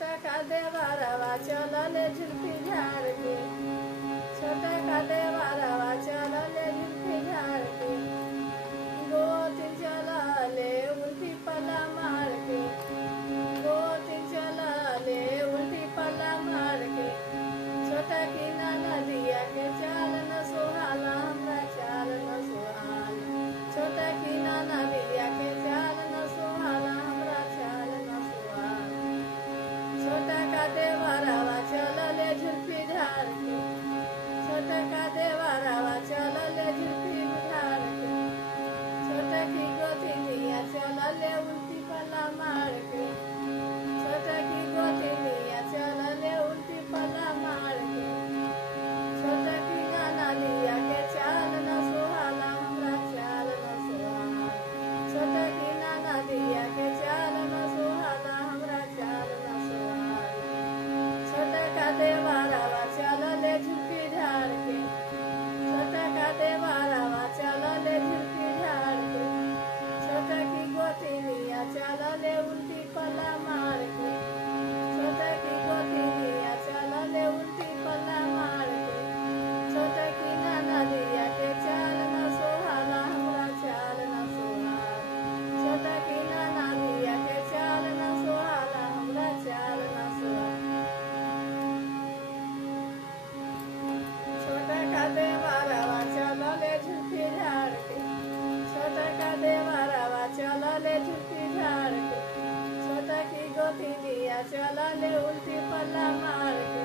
छोटा का देवरवा चलले झुलफी झाड़ के, छोटा का देवरवा चलले झुलफी झाड़ के, गोतिन चलले उल्टी पल्ला मार के, गोतिन चलले उल्टी पल्ला मार के। छोटा की नदिया के चाल न सोहाला, हमरा चाल न सोहाला। छोटा की नदिया के चाल न सोहाला, हमरा चाल न सोहाला। छोटा का देवरवा चलले झुलफी झाड़ के, छोटा का देवरवा चलले झुलफी झाड़ के। छोटा की गोतिनिया चलले उल्टी पल्ला मार के, छोटा की गोतिनिया चलले उल्टी पल्ला मार के। छोटा की नदिया के चाल न सोहाला, हमरा चाल न सोहाला। छोटा की नदिया के चाल न सोहाला, हमरा चाल न सोहाला। छोटा का देवरवा चलले झुलफी झाड़ के, छोटा का देवरवा चलले झुलफी झाड़ के। छोटा की गोतिनिया चलले उल्टी पल्ला मार के, छोटा की गोतिनिया चलले उल्टी पल्ला मार के। छोटा की नदिया के चाल न सोहाला, हमरा चाल न सोहाला। छोटा की नदिया के चाल न सोहाला, हमरा चाल न सोहाला। छोटा का देवरवा चलले झुलफी झाड़ के, छोटा का देवरवा चलले झुलफी झाड़ के। छोटा की गोतिनिया चलले उल्टी पल्ला मार के,